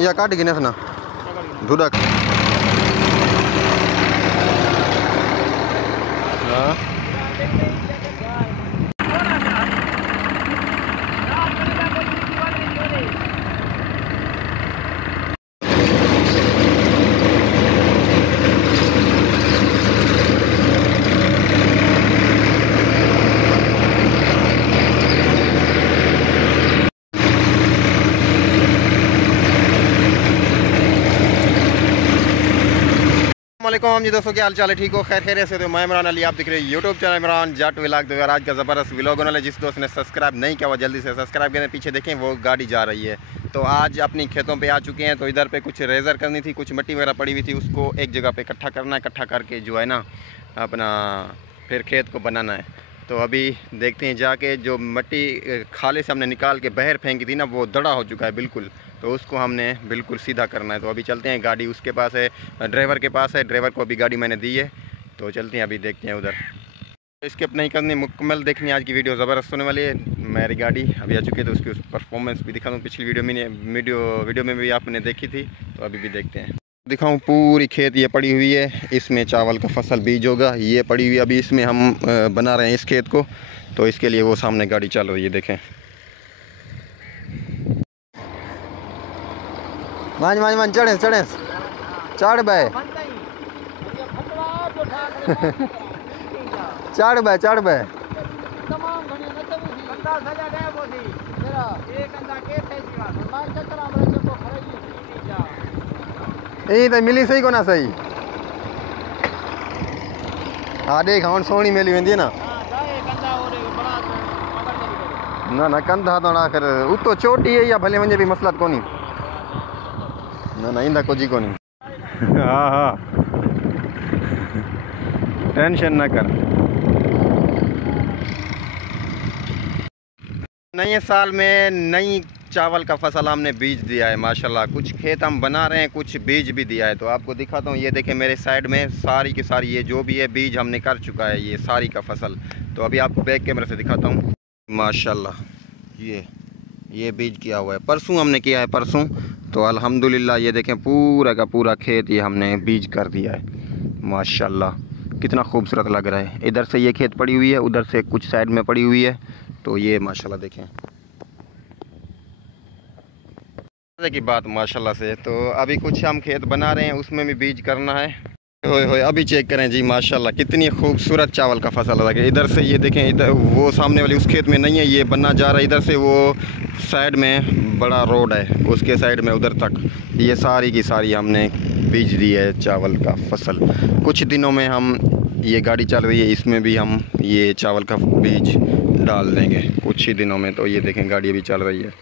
या काट गिने ना धुडक हाँ वालेकुम जी दोस्तों, क्या हाल चाल है? ठीक हो? खैर खैरियत से? तो मैं इमरान अली, आप दिख रहे हैं YouTube channel Imran Jat vlog. तो आज का ज़बरदस्त व्लॉग होने वाला। जिस दोस्त ने सब्सक्राइब नहीं किया वो जल्दी से सब्सक्राइब करें। पीछे देखें वो गाड़ी जा रही है। तो आज अपनी खेतों पे आ चुके हैं। तो इधर पे कुछ रेज़र करनी थी, कुछ मिट्टी वगैरह पड़ी हुई थी, उसको एक जगह पे इकट्ठा करना है। इकट्ठा करके जो है ना अपना फिर खेत को बनाना है। तो अभी देखते हैं जाके, जो मिट्टी खाले से हमने निकाल के बाहर फेंकी थी ना, वो दड़ा हो चुका है बिल्कुल। तो उसको हमने बिल्कुल सीधा करना है। तो अभी चलते हैं, गाड़ी उसके पास है, ड्राइवर के पास है। ड्राइवर को अभी गाड़ी मैंने दी है, तो चलते हैं अभी देखते हैं उधर। स्किप नहीं करनी, मुकम्मल देखनी। आज की वीडियो ज़बरदस्त होने वाली है। मेरी गाड़ी अभी आ चुकी है, तो उसकी परफॉर्मेंस भी दिखा दूँ। पिछली वीडियो में भी आपने देखी थी, तो अभी भी देखते हैं। दिखाऊं पूरी खेत ये पड़ी हुई है, इसमें चावल का फसल बीज होगा। ये पड़ी हुई है, अभी इसमें हम बना रहे हैं इस खेत को। तो इसके लिए वो सामने गाड़ी चल रही है, देखें। मान चढ़े चढ़ भाई चढ़ भाई यही तो मिली सही को ना सही। हाँ देख हम सोनी मिली वेंदी है ना ना कंधा तो ना कर उतो चोटी है या भले वंजे भी मसला कोनी ना इंदा कुछ को नहीं। हाँ हाँ टेंशन ना कर। नए साल में नई चावल का फसल हमने बीज दिया है माशाल्लाह। कुछ खेत हम बना रहे हैं, कुछ बीज भी दिया है। तो आपको दिखाता हूँ, ये देखें मेरे साइड में सारी की सारी ये जो भी है बीज हमने कर चुका है, ये सारी का फसल। तो अभी आपको बैक कैमरे से दिखाता हूँ माशाल्लाह। ये बीज किया हुआ है, परसों हमने किया है परसों। तो अल्हम्दुलिल्लाह ये देखें पूरा का पूरा खेत ये हमने बीज कर दिया है माशाल्लाह। कितना खूबसूरत लग रहा है। इधर से ये खेत पड़ी हुई है, उधर से कुछ साइड में पड़ी हुई है। तो ये माशाल्लाह देखें की बात माशाल्लाह से। तो अभी कुछ हम खेत बना रहे हैं, उसमें भी बीज करना है। होए अभी चेक करें जी माशाल्लाह, कितनी खूबसूरत चावल का फसल लगे। इधर से ये देखें, इधर वो सामने वाली उस खेत में नहीं है, ये बनना जा रहा है। इधर से वो साइड में बड़ा रोड है, उसके साइड में उधर तक ये सारी की सारी हमने बीज दी है चावल का फसल। कुछ दिनों में हम, ये गाड़ी चल रही है, इसमें भी हम ये चावल का बीज डाल देंगे कुछ ही दिनों में। तो ये देखें गाड़ी अभी चल रही है।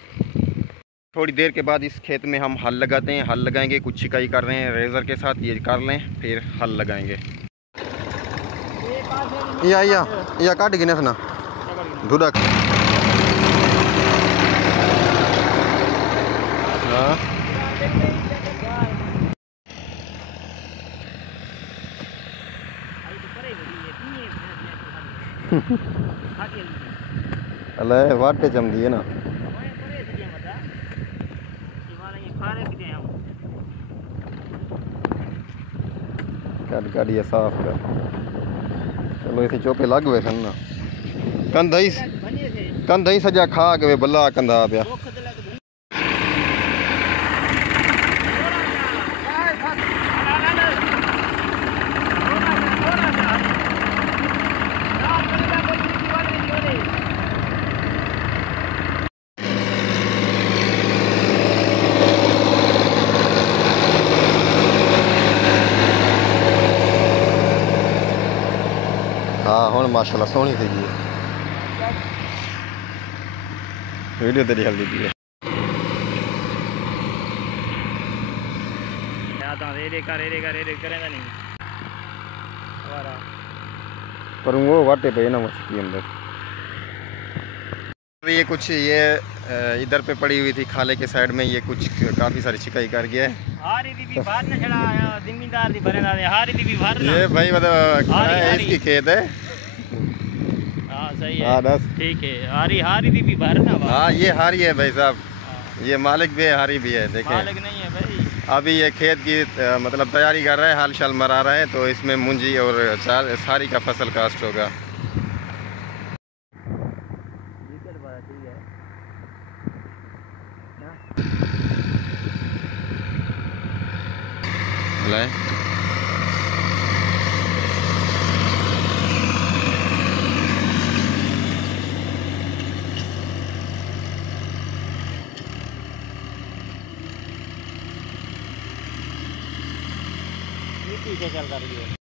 थोड़ी देर के बाद इस खेत में हम हल लगाते हैं, हल लगाएंगे। कुछ छिकाई कर रहे हैं रेज़र के साथ, ये कर लें फिर हल लगाएंगे। या काट गिने ना धुडक हाँ अल्लाह वाटे चमदी है ना। गाड़ी साफ कर। चलो इसे चौपे लग वे सन ना कंधा ही सजा खा के वे बल्ला कंधा पिया। हाँ हुण माशाल्लाह सोहनी थी जी। वीडियो तेरी हल्दी दी है। पर वो वाटे पे ना मछली अंदर। ये कुछ ये इधर पे पड़ी हुई थी खाले के साइड में, ये कुछ काफ़ी सारी छिकाई कर गया है। ये भाई मतलब इसकी खेत है। सही है, ठीक है। हारी दी भी भर ना। हाँ ये हारी है भाई साहब। ये मालिक भी है, हरी भी है, देखें। मालिक नहीं है भाई। अभी ये खेत की मतलब तैयारी कर रहे हैं, हल शल मरा रहे हैं, तो इसमें मुंजी और सारी का फसल कास्ट होगा। पीछे चल रही है।